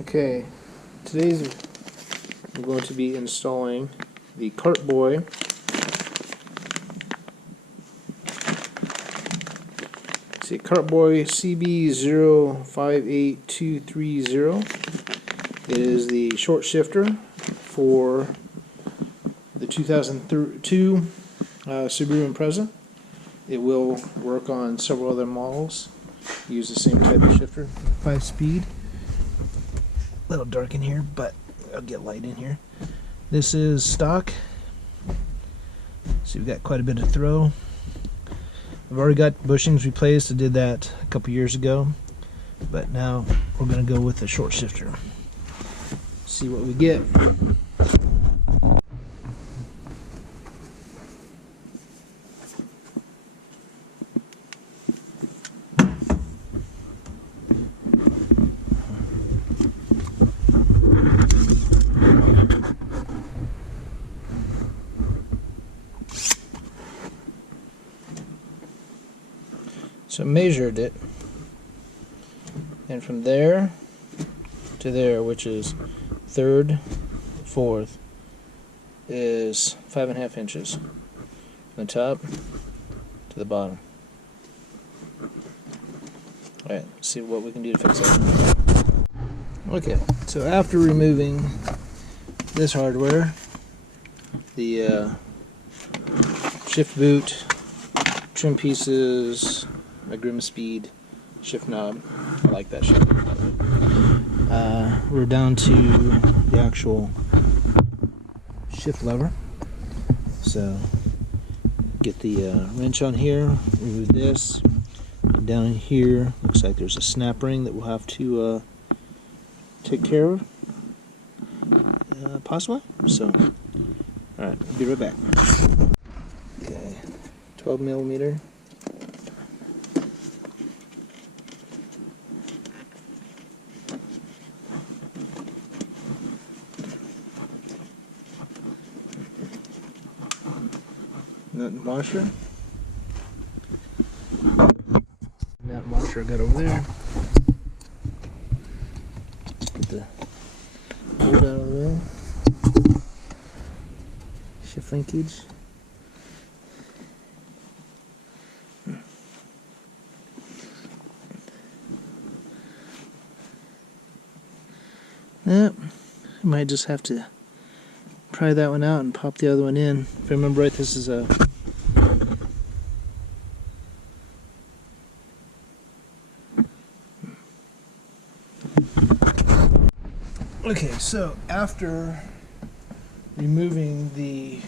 Okay, today's I'm going to be installing the Kartboy CB058230. It is the short shifter for the 2002 Subaru Impreza. It will work on several other models. Use the same type of shifter, 5-speed. A little dark in here, but I'll get light in here. This is stock, so we've got quite a bit of throw. I've already got bushings replaced. I did that a couple years ago, but now we're going to go with the short shifter. See what we get. So measured it, and from there to there, which is third, fourth, is 5.5 inches from the top to the bottom. Alright, let's see what we can do to fix it. Okay, so after removing this hardware, the shift boot, trim pieces, my Grimm speed, shift knob, I like that shape. We're down to the actual shift lever. So get the wrench on here, remove this. And down here looks like there's a snap ring that we'll have to take care of, possibly. So, alright, I'll be right back. Okay, 12mm. Nut washer. Nut washer I got over there. Get the bolt out of the way. Shift linkage. Yep, I might just have to pry that one out and pop the other one in. If I remember right, this is a okay, so after removing the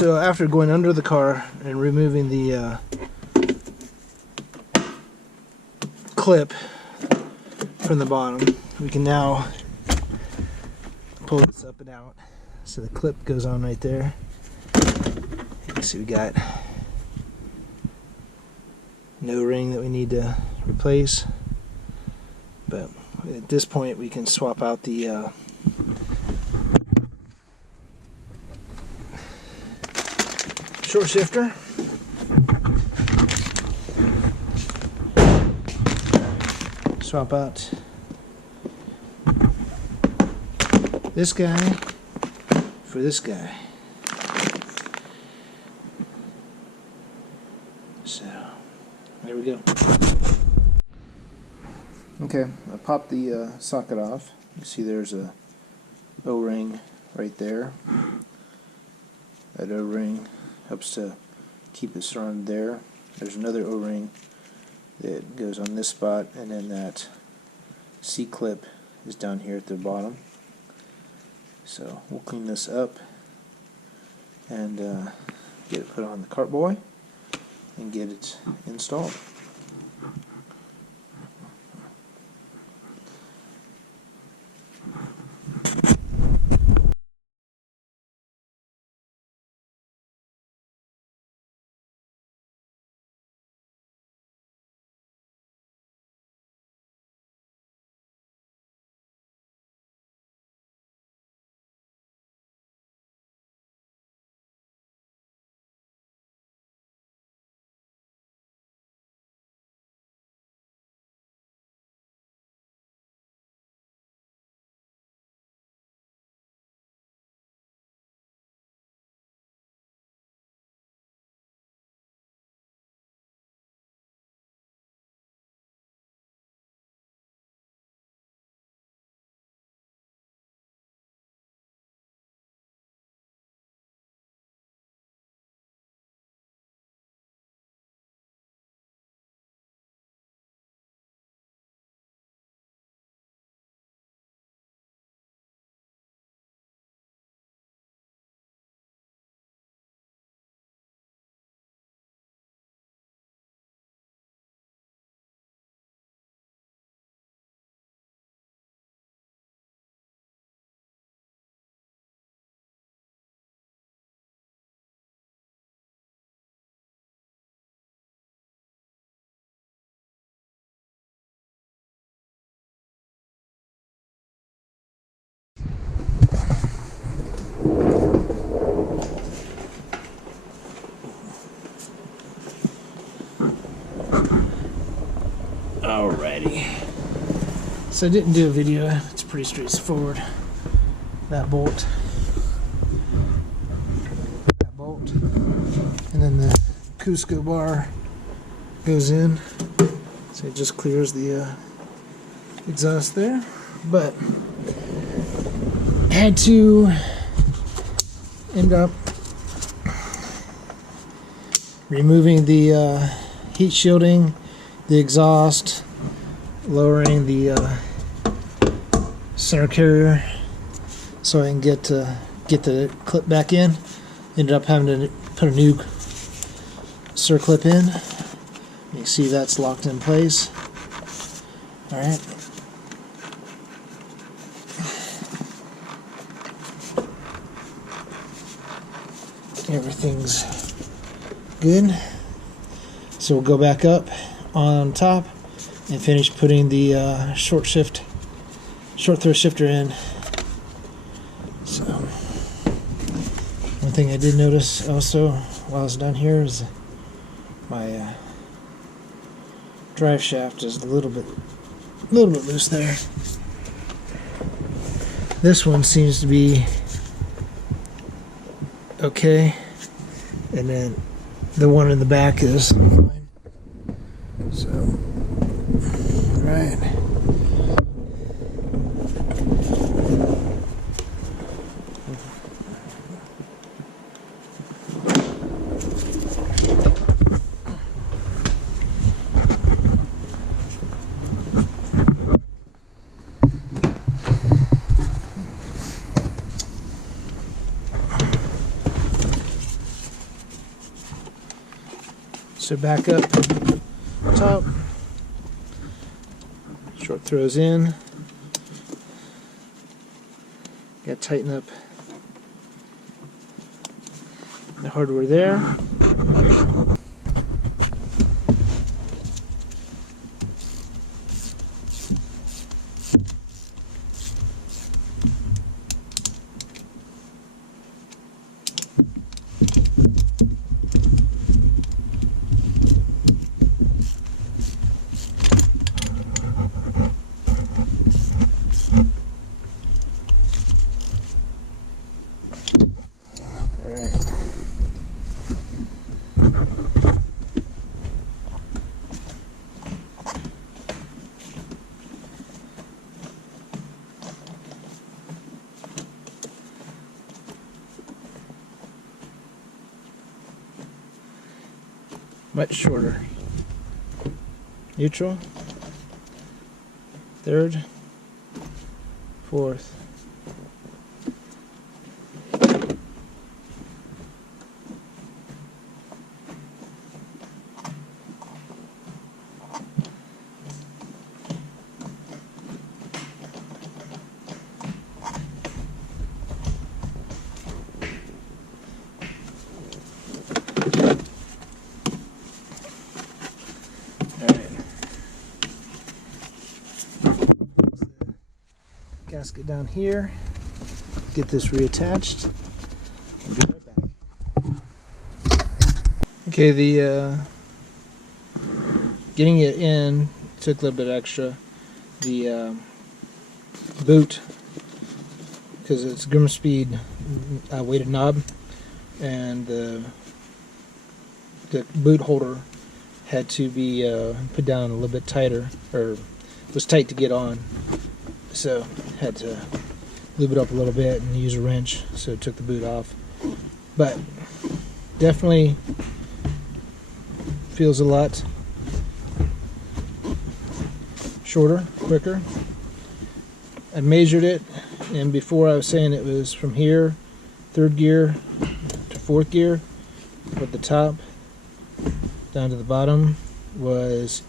after going under the car and removing the clip from the bottom, we can now pull this up and out. So the clip goes on right there. You can see we got no ring that we need to replace, but at this point we can swap out the short shifter. Swap out this guy for this guy. So there we go. Okay, I popped the socket off. You see there's a O-ring right there. That O-ring helps to keep it surrounded there. There's another O-ring that goes on this spot, and then that C-clip is down here at the bottom. So we'll clean this up and get it put on the Kartboy and get it installed. Alrighty. So I didn't do a video. It's pretty straightforward. That bolt. That bolt. And then the Cusco bar goes in. So it just clears the exhaust there. But I had to end up removing the heat shielding, the exhaust, lowering the center carrier so I can get the clip back in. Ended up having to put a new circlip in. You can see that's locked in place. Alright. Everything's good. So we'll go back up on top and finish putting the short throw shifter in. So one thing I did notice also while I was down here is my drive shaft is a little bit loose there. This one seems to be okay, and then the one in the back is fine. So, right. So back up top, short throws in, got to tighten up the hardware there. Much shorter. Neutral, third, fourth. Gasket down here, get this reattached, and be right back. Okay, the getting it in took a little bit extra. The boot, because it's Grimspeed weighted knob, and the boot holder had to be put down a little bit tighter, or was tight to get on. So had to lube it up a little bit and use a wrench, so it took the boot off. But definitely feels a lot shorter, quicker. I measured it, and before I was saying it was from here, third gear to fourth gear, but the top down to the bottom was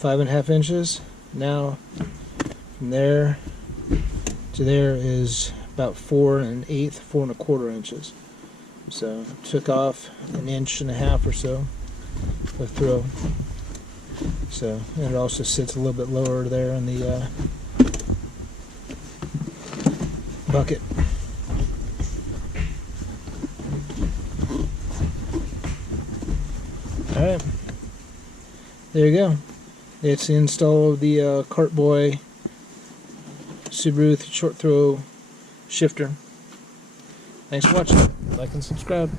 5.5 inches. Now from there to there is about 4 1/4 inches. So took off 1.5 inches or so of throw. So, and it also sits a little bit lower there in the bucket. Alright, there you go. It's the install of the Kartboy Subaru Short Throw Shifter. Thanks for watching. Like and subscribe.